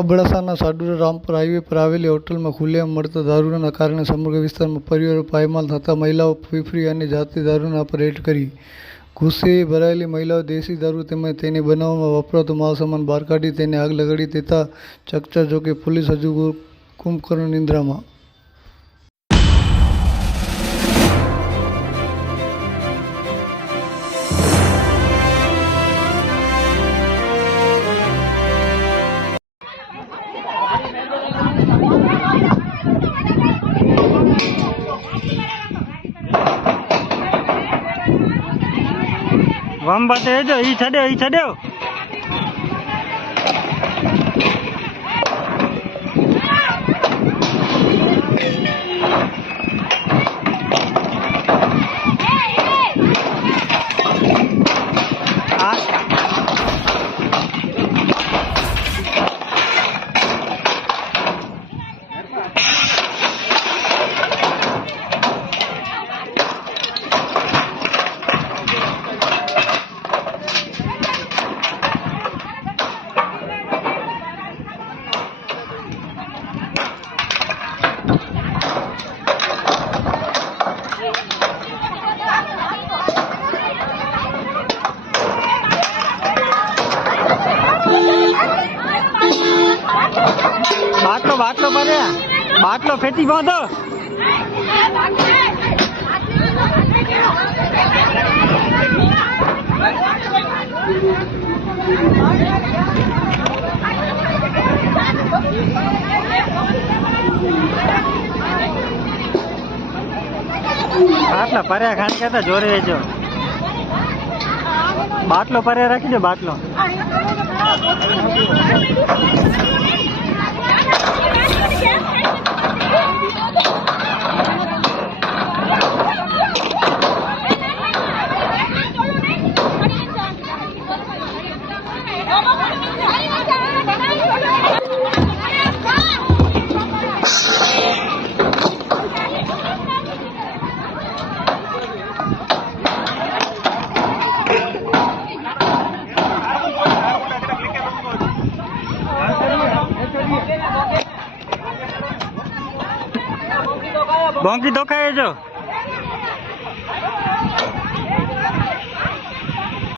અબડાસાના સાડુરા રામપુર હાઈવે પર આવેલી હોટલમાં ખુલ્લેઆમ મળતા દારૂના કારણે સમગ્ર વિસ્તારમાં પરિવારો પાયમાલ થતા મહિલાઓ ફીફરી અને જાતે દારૂના પર રેડ કરી. ગુસ્સે ભરાયેલી મહિલાઓ દેશી દારૂ તેમજ તેને બનાવવામાં વપરાતો માલસામાન બહાર કાઢી તેને આગ લગાડી દેતા ચકચાર જોકે પોલીસ હજુ કુંભકર્ણ નિંદ્રામાં. 王八蛋，一材料，一 saja. બાટલો બાટલો ભરે બાટલો ફેટી બાંધો. બાટલા પર્યા ખાલી કરતા જોરે જો બાટલો પર્યા રાખીજો બાટલો. 我自己我儿子 કોંકી ધોખાય જો